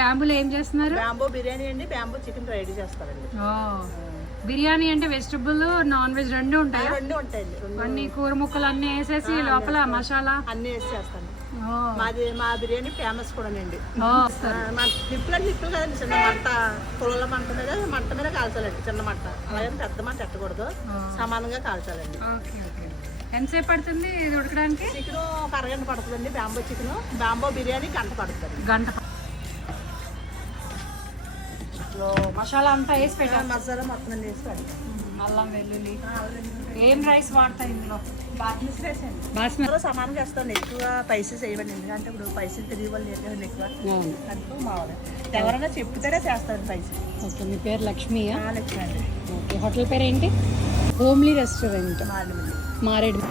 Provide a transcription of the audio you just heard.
బ్యాంబూలో ఏం చేస్తున్నారు? బ్యాంబో బిర్యానీ అండి, బ్యాంబో చికెన్ రెడీ చేస్తారండి. బిర్యానీ అంటే వెజిటబుల్ నాన్ వెజ్ రెండు ఉంటాయా? రెండు ఉంటాయండి. అన్ని కూర ముక్కలు అన్ని వేసేసి లోపల మసాలా అన్ని వేసి చేస్తాను. మా బిర్యానీ ఫేమస్ కూడా అండి. నిప్పులు కదండి, చిన్న మంట, పొలంలో మంట మీద కాల్చాలండి. చిన్న మంట, అలాగే పెద్ద మంట పెట్టకూడదు, సమానంగా కాల్చాలండి. ఎంతసేపు పడుతుంది ఇది ఉడకడానికి? చికెన్ ఒక అరగంట పడుతుందండి. బ్యాంబో చికెన్, బ్యాంబో బిర్యానీ గంట పడుతుంది. గంట. మసాలా అంతా వేసి పెట్టాలి. మసాలా మొత్తం వేసి పెట్టాలి. అల్లం వెల్లుల్లి. ఏం రైస్ వాడతా ఇందులో? బాస్మతి రైస్ అండి. బాస్మతి సమానంగా వేస్తాను. ఎక్కువ స్పైసెస్ వేయమండి, ఎందుకంటే ఇప్పుడు స్పైసెస్ తిరిగి వాళ్ళు లేదండి ఎక్కువ. అందుకు మావాలి ఎవరైనా చెప్తేనే చేస్తాను స్పైసీ. ఓకే, మీ పేరు లక్ష్మియా? లక్ష్మి అండి. ఓకే, హోటల్ పేరు ఏంటి? హోమ్లీ రెస్టారెంట్, మారేడు. మారేడు.